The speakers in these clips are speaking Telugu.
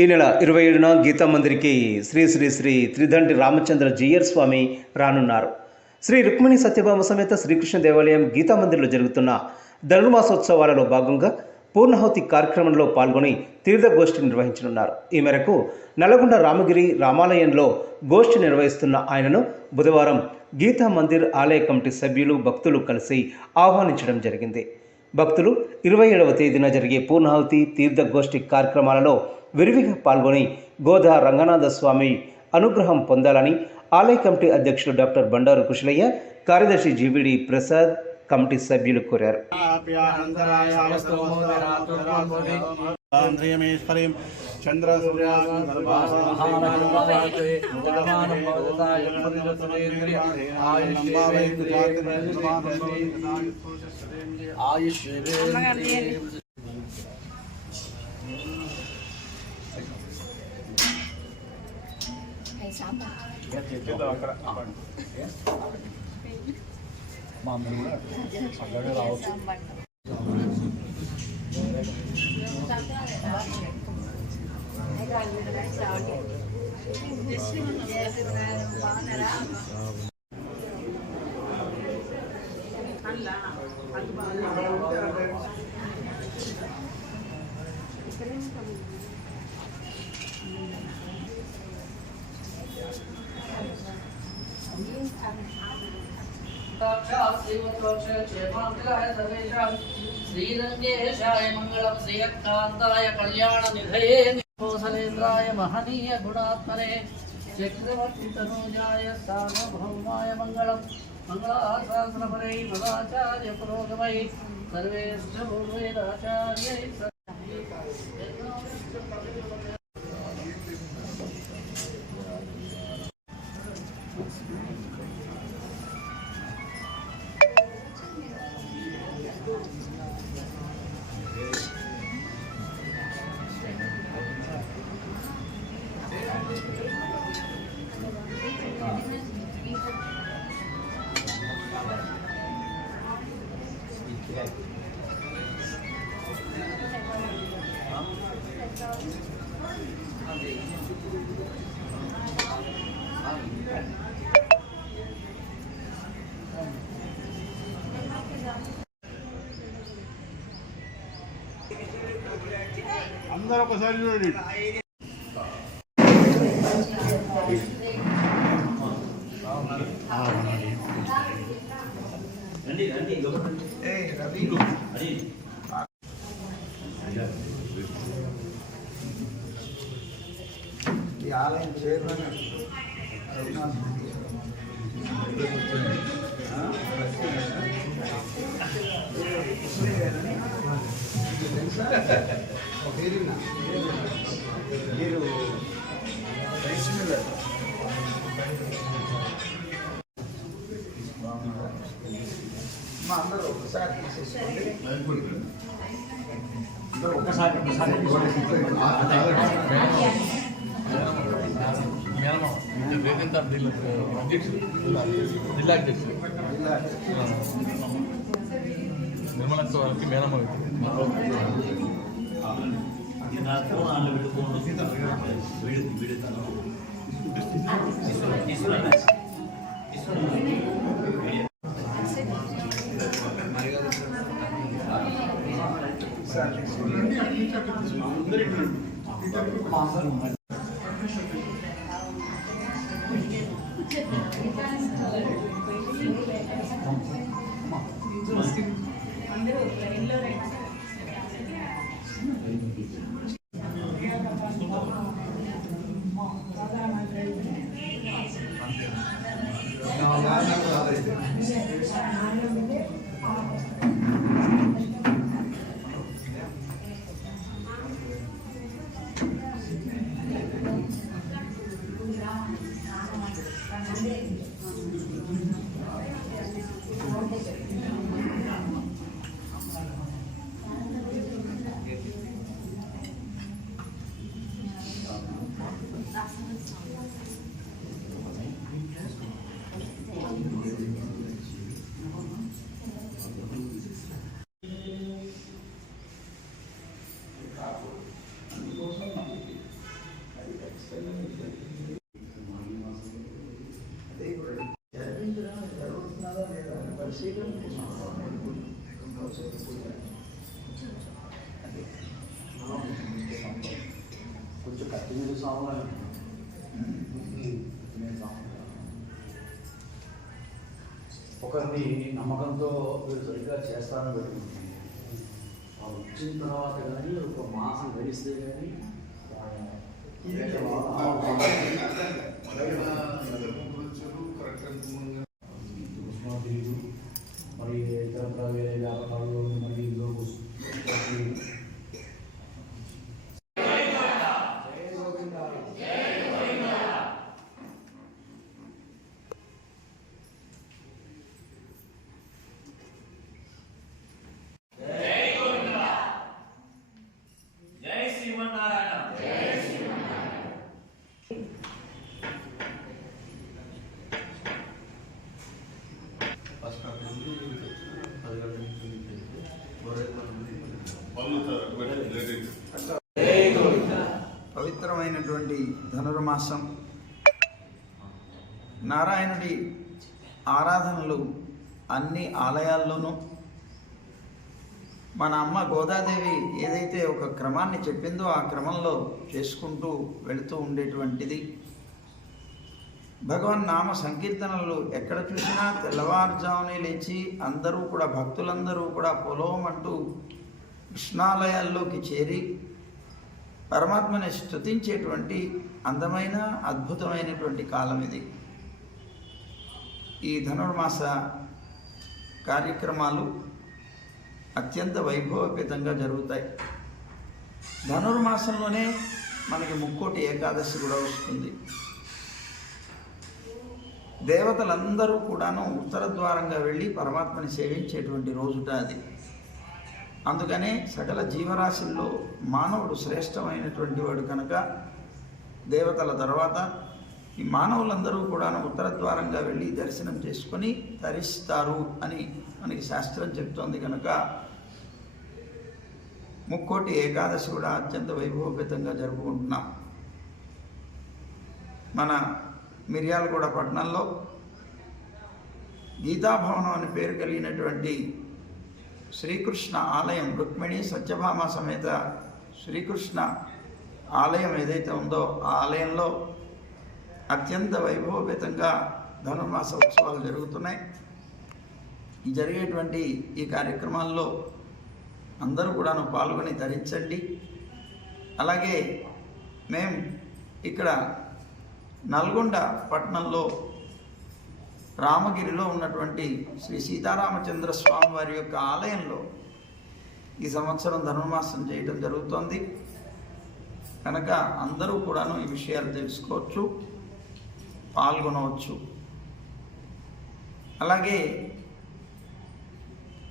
ఈ నెల 27న గీతా మందిర్కి శ్రీ శ్రీ శ్రీ త్రిదండి రామచంద్ర జీయర్ స్వామి రానున్నారు. శ్రీ రుక్మిణి సత్యభామ సమేత శ్రీకృష్ణ దేవాలయం గీతా మందిర్లో జరుగుతున్న ధనుర్మాసోత్సవాలలో భాగంగా పూర్ణాహుతి కార్యక్రమంలో పాల్గొని తీర్థగోష్ఠి నిర్వహించనున్నారు. ఈ మేరకు నల్లగొండ రామగిరి రామాలయంలో గోష్ఠి నిర్వహిస్తున్న ఆయనను బుధవారం గీతా మందిర్ ఆలయ కమిటీ సభ్యులు భక్తులు కలిసి ఆహ్వానించడం జరిగింది. భక్తులు 27వ తేదీన జరిగే పూర్ణాహుతి తీర్థగోష్ఠి కార్యక్రమాలలో విరివిగా పాల్గొని గోదా రంగనాథ స్వామి అనుగ్రహం పొందాలని ఆలయ కమిటీ అధ్యక్షులు డాక్టర్ బండారు కుశలయ్య, కార్యదర్శి జీవిడి ప్రసాద్ కమిటీ సభ్యులు కోరారు. श्रीरंगेशाय मंगलम श्रीयकांताय कल्याण निधये कौसलेन्द्राय महनीय गुणात्मने चक्रवर्ती तनूजाय सार्वभौमाय मंगलम मंगलाशास्त्रपरे मदाचार्य पुरोगमये सर्वेश्च पूर्वेदाचार्यै అందరూ ఒకసారి చూడండి. ఈ ఆలయం చైర్మన్ మీరు రైస్ మిల్లర్ మా అందరూ ఒకసారి తీసేసుకోండి. ఒకసారి నిర్మల వారికి మేనమ్మ కొంచెం కత్తి మీద సాగులు ఒకరిని నమ్మకంతో మీరు సరిగ్గా చేస్తారని పెట్టుకుంటుంది. వాళ్ళు వచ్చిన తర్వాత కానీ ఒక మాసం గడిస్తే కానీ మరి ఇతర వ్యాపారాలు మరి ఇందులో పవిత్రమైనటువంటి ధనుర్మాసం నారాయణుడి ఆరాధనలు అన్ని ఆలయాల్లోనూ మన అమ్మ గోదాదేవి ఏదైతే ఒక క్రమాన్ని చెప్పిందో ఆ క్రమంలో చేసుకుంటూ వెళుతూ ఉండేటువంటిది. భగవన్ నామ సంకీర్తనలు ఎక్కడ చూసినా తెల్లవారుజామునే లేచి అందరూ కూడా భక్తులందరూ కూడా పొలోమంటూ కృష్ణాలయాల్లోకి చేరి పరమాత్మని స్తుతించేటువంటి అందమైన అద్భుతమైనటువంటి కాలం ఇది. ఈ ధనుర్మాస కార్యక్రమాలు అత్యంత వైభవపేతంగా జరుగుతాయి. ధనుర్మాసంలోనే మనకి ముక్కోటి ఏకాదశి కూడా వస్తుంది. దేవతలందరూ కూడాను ఉత్తర ద్వారంగా వెళ్ళి పరమాత్మని సేవించేటువంటి రోజుట అది. అందుకనే సకల జీవరాశుల్లో మానవుడు శ్రేష్టమైనటువంటి వాడు కనుక దేవతల తర్వాత ఈ మానవులందరూ కూడాను ఉత్తర ద్వారంగా వెళ్ళి దర్శనం చేసుకొని తరిస్తారు అని మనకి శాస్త్రం చెప్తోంది. కనుక ముక్కోటి ఏకాదశి కూడా అత్యంత వైభవపేతంగా జరుపుకుంటున్నాం. మన మిర్యాలగూడ పట్టణంలో గీతాభవనం అని పేరు కలిగినటువంటి శ్రీకృష్ణ ఆలయం, రుక్మిణి సత్యభామ సమేత శ్రీకృష్ణ ఆలయం ఏదైతే ఉందో ఆ ఆలయంలో అత్యంత వైభవపేతంగా ధనుర్మాస ఉత్సవాలు జరుగుతున్నాయి. ఈ జరిగేటువంటి ఈ కార్యక్రమాల్లో అందరూ కూడాను పాల్గొని ధరించండి. అలాగే మేము ఇక్కడ నల్గొండ పట్టణంలో రామగిరిలో ఉన్నటువంటి శ్రీ సీతారామచంద్ర స్వామి వారి యొక్క ఆలయంలో ఈ సంవత్సరం ధనుర్మాసం చేయడం జరుగుతోంది. కనుక అందరూ కూడాను ఈ విషయాలు తెలుసుకోవచ్చు, పాల్గొనవచ్చు. అలాగే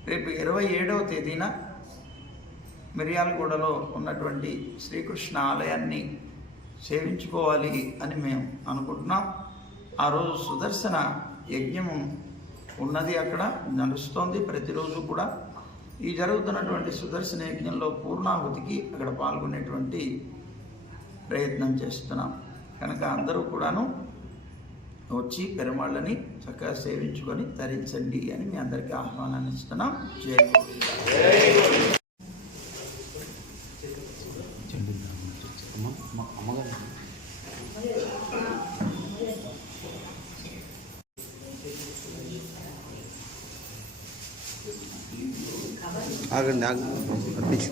రేపు 27వ తేదీన మిర్యాలగూడలో ఉన్నటువంటి శ్రీకృష్ణ ఆలయాన్ని సేవించుకోవాలి అని మేము అనుకుంటున్నాం. ఆ రోజు సుదర్శన యజ్ఞము ఉన్నది, అక్కడ నడుస్తోంది ప్రతిరోజు కూడా. ఈ జరుగుతున్నటువంటి సుదర్శన యజ్ఞంలో పూర్ణాహుతికి అక్కడ పాల్గొనేటువంటి ప్రయత్నం చేస్తున్నాం. కనుక అందరూ కూడాను వచ్చి పెరుమాళ్ళని చక్కగా సేవించుకొని తరించండి అని మీ అందరికీ ఆహ్వానాన్ని ఇస్తున్నాం. జై గోవింద. ఆగండి అర్పించు.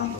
అంత